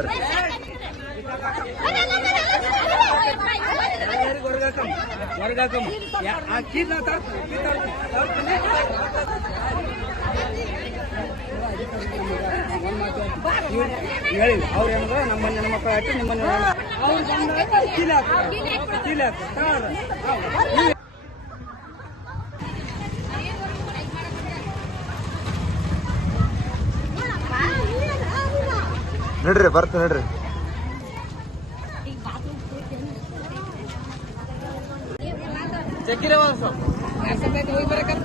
Sir. ಹೇಳಿ ಅವ್ರು ಏನಂದ್ರೆ ನಮ್ಮ ಮನೆ ಮಕ್ಕಳು ಹಾಕಿ ನಿಮ್ಮನ್ನ ನಡ್ರಿ ಬರ್ತ ನಡ್ರಿ.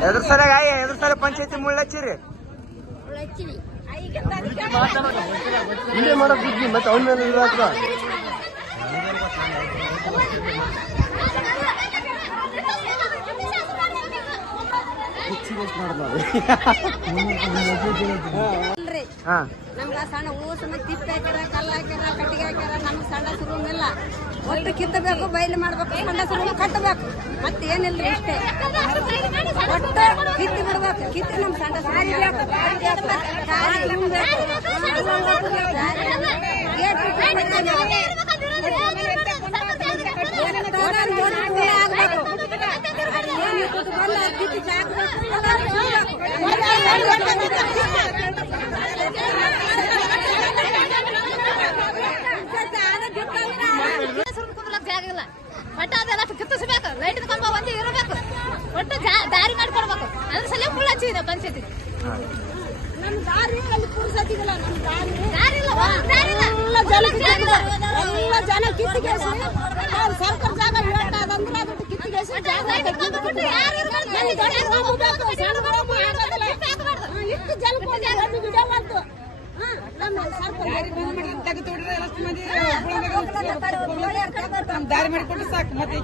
ಎದ್ರ ಸಲ ಪಂಚಾಯತಿ ಮುಳ್ಳಚ್ಚಿರಿ ಇಲ್ಲೇ ಮಾಡಕ್ ಬಿದ್ದಿ ಮತ್ತೆ ಅವನ ಮೇಲೆ ಇರಾಕ ನಮ್ಗ ಸಣ್ಣ ಊಸ ತಿಪ್ಪೆ ಹಾಕ್ಯಾರ ಕಲ್ಲು ಹಾಕ್ಯಾರ ಕಟ್ಟಿಗೆ ಹಾಕ್ಯಾರ ನಮ್ಗೆ ಸಣ್ಣ ರೂಮ್ ಇಲ್ಲ. ಒಟ್ಟು ಕಿತ್ತಬೇಕು, ಬಯಲು ಮಾಡ್ಬೇಕು, ಸಣ್ಣ ರೂಮ್ ಕಟ್ಟಬೇಕು, ಮತ್ತೆ ಏನಿಲ್ರಿ ಇಷ್ಟೇ. ಒಟ್ಟು ಕಿತ್ತಿ ಬಿಡ್ಬೇಕು, ಕಿತ್ತಿ ನಮ್ ಸಣ್ಣ ಒಟ್ಟು ಅದೆಲ್ಲ ಕಿತ್ತಿಸ್ಬೇಕು, ಲೈಟ್ ಕಂಬ ಒಂದೇ ಇರಬೇಕು, ಒಟ್ಟು ದಾರಿ ಮಾಡಿಕೊಡ್ಬೇಕು. ಅದ್ರ ಸಲ ಮುಳ್ಳು ಹಚ್ಚಿದೆ ಪಂಚಾಯತಿ. ನಮ್ ದಾರಿ ಅಲ್ಲಿ ಪುರ್ಸತಿಗಲ್ಲ, ನಮ್ ದಾರಿ ಎಲ್ಲ ಜನ ಕಿತ್ತಿಗೇಸಿ ಸರ್ಕಾರ ಜಾಗ ಹೇಳ್ತಾದಂದ್ರೆ ಅದಕ್ಕೆ ಕಿತ್ತಿಗೇಸಿ ಇಷ್ಟು ಜಲಕ್ಕೆ ದಾರಿ ಮಾಡಿಕೊಟ್ಟು ಸಾಕು ಮತ್ತೆ